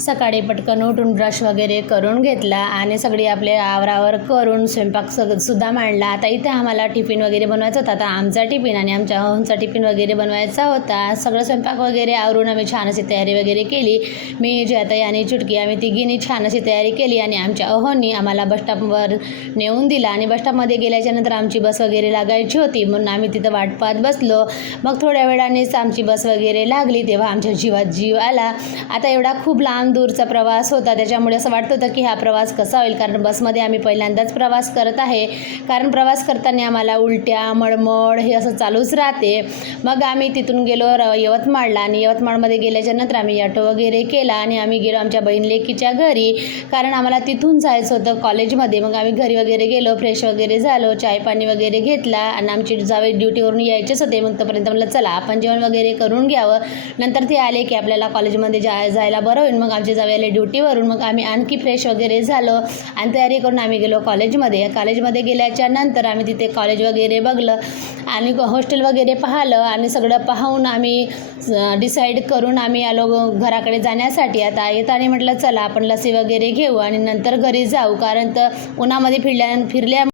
सकाळी पटकन उठून ब्रश वगैरे करून घेतला आणि सगळी आपले आवरावर करून स्वयंपाक सुद्धा मांडला। आता इथे आम्हाला टिफिन वगैरे बनवायचा होता। आता आमचा टिफिन आणि आमच्या अहोंचा टिफिन वगैरे बनवायचा होता। सगळं स्वयंपाक वगैरे आवरून आम्ही छान अशी तयारी वगैरे केली। मी जयाताई आणि चुटकी आम्ही तिघींनी छान अशी तयारी केली आणि आमच्या अहोंनी आम्हाला बसस्टॉपवर नेऊन दिला आणि बसस्टॉपमध्ये गेल्याच्यानंतर आमची बस वगैरे लागायची होती म्हणून आम्ही तिथं वाट पाहत बसलो। मग थोड्या वेळानेच आमची बस वगैरे लागली तेव्हा आमच्या जीवात जीव आला। आता एवढा खूप लांब दूरचा प्रवास होता त्याच्यामुळे असं वाटत होतं की हा प्रवास कसा होईल, कारण बसमध्ये आम्ही पहिल्यांदाच प्रवास करत आहे। कारण प्रवास करताना आम्हाला उलट्या मळमळ हे असं चालूच राहते। मग आम्ही तिथून गेलो यवतमाळला आणि यवतमाळमध्ये गेल्याच्यानंतर आम्ही ऑटो वगैरे केला आणि आम्ही गेलो आमच्या बहीण लेकीच्या घरी, कारण आम्हाला तिथून जायचं होतं कॉलेजमध्ये। मग आम्ही घरी वगैरे गेलो, फ्रेश वगैरे झालो, चाय पाणी वगैरे घेतला आणि आमची जावे ड्युटीवरून यायचेच होते। मग तोपर्यंत म्हणलं चला आपण जेवण वगैरे करून घ्यावं, नंतर ते आले की आपल्याला कॉलेजमध्ये जायला बरं होईल। मग आमचे जावे आले ड्युटीवरून, मग आम्ही आणखी फ्रेश वगैरे झालो आणि तयारी करून आम्ही गेलो कॉलेजमध्ये गेल्याच्या नंतर आम्ही तिथे कॉलेज वगैरे बघलं आणि हॉस्टेल वगैरे पाहिलं आणि सगळं पाहून आम्ही डिसाईड करून आम्ही आलो घराकडे जाण्यासाठी। आता येताना म्हटलं चला आपण लस्सी वगैरे घेऊ आणि नंतर घरी जाऊ, कारण तर उन्हामध्ये फिरल्या